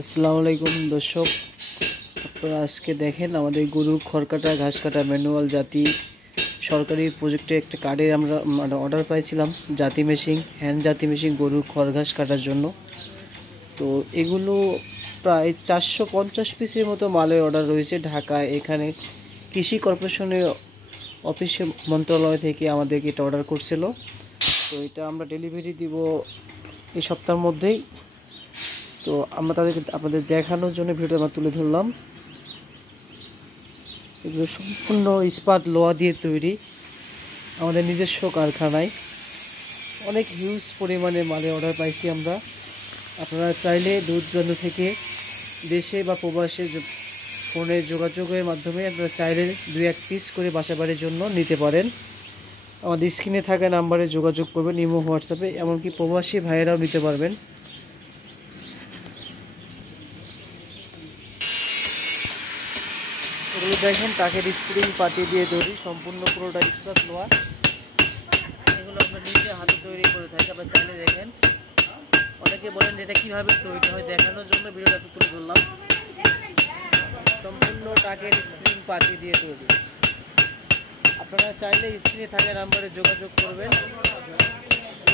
আসসালামু আলাইকুম দর্শক, আপনারা আজকে দেখেন আমাদের গরু খড় কাটা ঘাস কাটা ম্যানুয়াল জাতি সরকারি প্রজেক্টে একটা কার্ডের আমরা অর্ডার পাইছিলাম। জাতি মেশিন, হ্যান্ড জাতি মেশিন গরু খড় ঘাস কাটার জন্য। তো এগুলো প্রায় 450 পিসের মতো মালের অর্ডার রয়েছে ঢাকায়। এখানে কৃষি কর্পোরেশনের অফিসে মন্ত্রণালয় থেকে আমাদেরকে এটা অর্ডার করছিল। তো এটা আমরা ডেলিভারি দিব এই সপ্তাহের মধ্যেই। তো আমরা তাদেরকে আপনাদের দেখানোর জন্য ভিডিওটা আমরা তুলে ধরলাম। এগুলো সম্পূর্ণ ইস্পাত লোহা দিয়ে তৈরি, আমাদের নিজস্ব কারখানায়। অনেক হিউজ পরিমাণে মালের অর্ডার পাইছি আমরা। আপনারা চাইলে দূর দূরান্ত থেকে দেশে বা প্রবাসে ফোনে যোগাযোগের মাধ্যমে আপনারা চাইলে 2-1 পিস করে বাসা বাড়ির জন্য নিতে পারেন। আমাদের স্ক্রিনে থাকা নাম্বারে যোগাযোগ করবেন, ইমো হোয়াটসঅ্যাপে। এমনকি প্রবাসী ভাইয়েরাও নিতে পারবেন। এগুলো দেখেন টাকের স্প্রিং পাতি দিয়ে তৈরি, সম্পূর্ণ পুরোটা ইস্পাত লোহা। এগুলো আমরা নিজে হাতে তৈরি করে থাকি। আপনারা চাইলে দেখেন। অনেকে বলেন এটা কীভাবে তৈরি হয়, দেখানোর জন্য ভিডিওটা তুলে ধরলাম। সম্পূর্ণ টাকের স্প্রিং পাতি দিয়ে তৈরি। আপনারা চাইলে স্ক্রিনে থাকা নাম্বারে যোগাযোগ করবেন।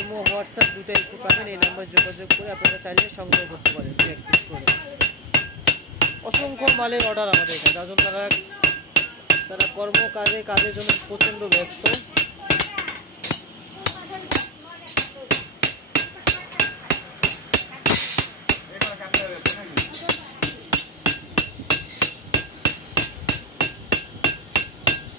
ইমো হোয়াটসঅ্যাপ দুটোই একটু পাবেন। এই নাম্বারে যোগাযোগ করে আপনারা চাইলে সংগ্রহ করতে পারেন প্র্যাকটিস করে। অসংখ্য মালের অর্ডার আমাদের এখানে, যার জন্য তারা কাজের জন্য প্রচণ্ড ব্যস্ত।